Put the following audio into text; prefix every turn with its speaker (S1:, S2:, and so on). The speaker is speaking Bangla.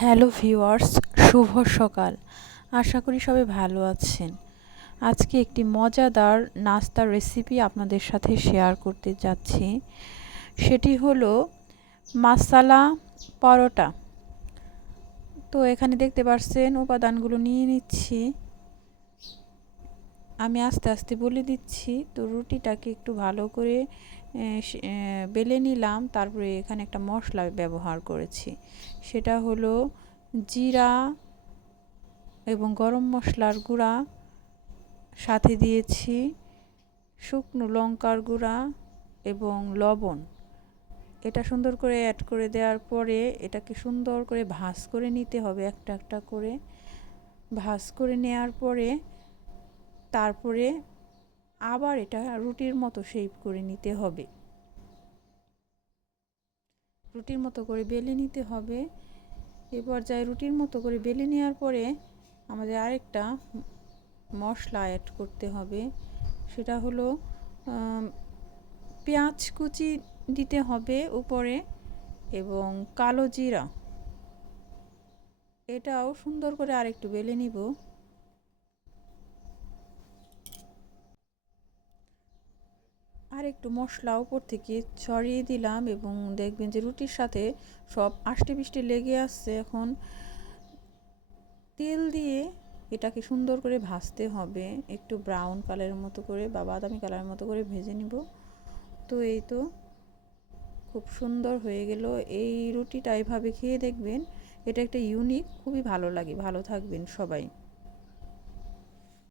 S1: হ্যালো ভিউয়ার্স, শুভ সকাল। আশা করি সবাই ভালো আছেন। আজকে একটি মজাদার নাস্তার রেসিপি আপনাদের সাথে শেয়ার করতে যাচ্ছি। সেটি হলো মাসালা পরোটা তো এখানে দেখতে পাচ্ছেন উপাদানগুলো নিয়ে নিচ্ছি। আমি আস্তে আস্তে বলে দিচ্ছি, তো রুটিটাকে একটু ভালো করে বেলে নিলাম, তারপরে এখানে একটা মশলা ব্যবহার করেছি। সেটা হলো জিরা এবং গরম মশলার গুঁড়া, সাথে দিয়েছি শুকনো লঙ্কার গুঁড়া এবং লবণ। এটা সুন্দর করে অ্যাড করে দেওয়ার পরে এটাকে সুন্দর করে ভাজ করে নিতে হবে একটা একটা করে। ভাজ করে নেওয়ার পরে তারপরে আবার এটা রুটির মতো শেপ করে নিতে হবে। রুটির মতো করে বেলে নিতে হবে। এ পর্যায়ে রুটির মতো করে বেলে নেওয়ার পরে আমাদের আরেকটা মশলা অ্যাড করতে হবে। সেটা হলো পেঁয়াজ কুচি দিতে হবে উপরে এবং কালো জিরা। এটাও সুন্দর করে আরেকটু বেলে নিব। একটু মশলা উপর থেকে ছড়িয়ে দিলাম এবং দেখবেন যে রুটির সাথে সব আষ্টে পিষ্টে লেগে আসছে। এখন তেল দিয়ে এটাকে সুন্দর করে ভাজতে হবে। একটু ব্রাউন কালারের মতো করে বা বাদামি কালারের মতো করে ভেজে নিব। তো এই তো খুব সুন্দর হয়ে গেল। এই রুটিটা এভাবে খেয়ে দেখবেন এটা একটা ইউনিক খুবই ভালো লাগে। ভালো থাকবেন সবাই।